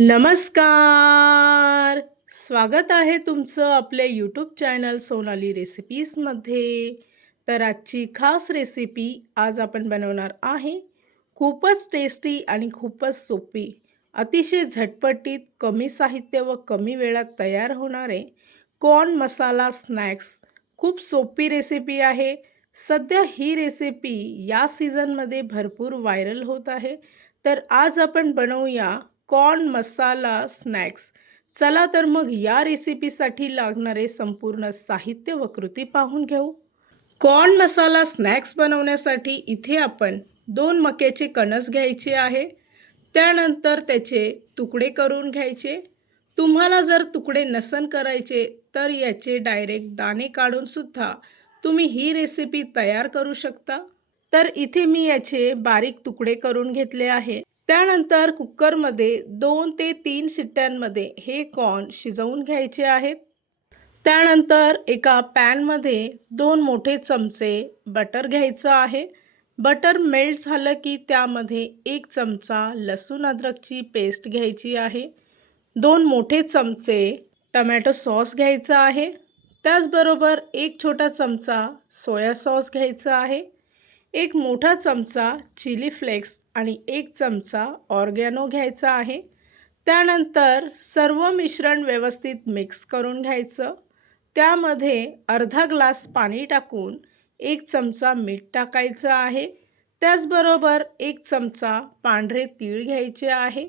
नमस्कार! स्वागत आहे तुमचं आपल्या यूट्यूब चॅनल सोनाली रेसिपीजमध्ये तर आजची खास रेसिपी आज आपण बनवणार आहे. खूपच टेस्टी आणि खूपच सोपी अतिशय झटपटीत कमी साहित्य व कमी वेळात तयार होणारे कॉर्न मसाला स्नॅक्स खूप सोपी रेसिपी आहे. सध्या ही रेसिपी या सीझनमध्ये भरपूर व्हायरल होत आहे. तर आज आपण बनवूया कॉर्न मसाला स्नॅक्स. चला तर मग या रेसिपीसाठी लागणारे संपूर्ण साहित्य व कृती पाहून घेऊ. कॉर्न मसाला स्नॅक्स बनवण्यासाठी इथे आपण दोन मक्याचे कणस घ्यायचे आहे. त्यानंतर त्याचे तुकडे करून घ्यायचे. तुम्हाला जर तुकडे नसन करायचे तर याचे डायरेक्ट दाणे काढूनसुद्धा तुम्ही ही रेसिपी तयार करू शकता. तर इथे मी याचे बारीक तुकडे करून घेतले आहे. त्यानंतर कुकरमध्ये दोन ते तीन शिट्ट्यांमध्ये हे कॉर्न शिजवून घ्यायचे आहेत. त्यानंतर एका पॅनमध्ये दोन मोठे चमचे बटर घ्यायचं आहे. बटर मेल्ट झालं की त्यामध्ये एक चमचा लसूण अद्रकची पेस्ट घ्यायची आहे. दोन मोठे चमचे टमॅटो सॉस घ्यायचा आहे. त्याचबरोबर एक छोटा चमचा सोया सॉस घ्यायचा आहे. एक मोठा चमचा चिली फ्लेक्स आणि एक चमचा ऑर्गॅनो घ्यायचा आहे. त्यानंतर सर्व मिश्रण व्यवस्थित मिक्स करून घ्यायचं. त्यामध्ये अर्धा ग्लास पाणी टाकून एक चमचा मीठ टाकायचं आहे. त्याचबरोबर एक चमचा पांढरे तीळ घ्यायचे आहे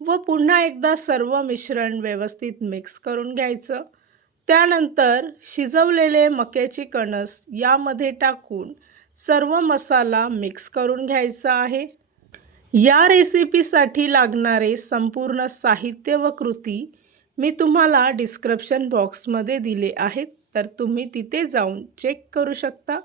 व पुन्हा एकदा सर्व मिश्रण व्यवस्थित मिक्स करून घ्यायचं. त्यानंतर शिजवलेले मक्याची कणस यामध्ये टाकून सर्व मसाला मिक्स करून घ्यायचा आहे. या रेसिपीसाठी लागणारे संपूर्ण साहित्य व कृती मी तुम्हाला डिस्क्रिप्शन बॉक्समध्ये दिले आहेत तर तुम्ही तिथे जाऊन चेक करू शकता.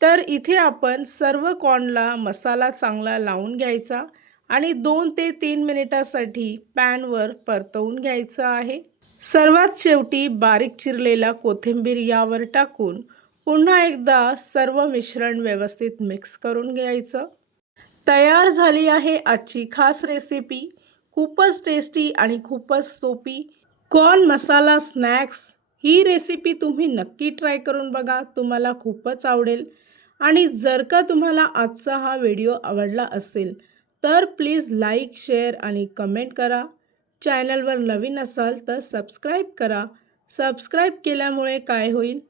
तर इथे आपण सर्व कॉर्नला मसाला चांगला लावून घ्यायचा आणि दोन ते तीन मिनिटासाठी पॅनवर परतवून घ्यायचं आहे. सर्वात शेवटी बारीक चिरलेला कोथिंबीर यावर टाकून पुन्हा एकदा सर्व मिश्रण व्यवस्थित मिक्स करून घ्यायचं. तयार झाली आहे आजची खास रेसिपी खूपच टेस्टी आणि खूपच सोपी. कॉर्न मसाला स्नॅक्स ही रेसिपी तुम्ही नक्की ट्राय करून बघा. तुम्हाला खूपच आवडेल. आणि जर का तुम्हाला आजचा हा व्हिडिओ आवडला असेल तर प्लीज लाईक शेअर आणि कमेंट करा. चॅनलवर नवीन असाल तर सबस्क्राईब करा. सबस्क्राईब केल्यामुळे काय होईल?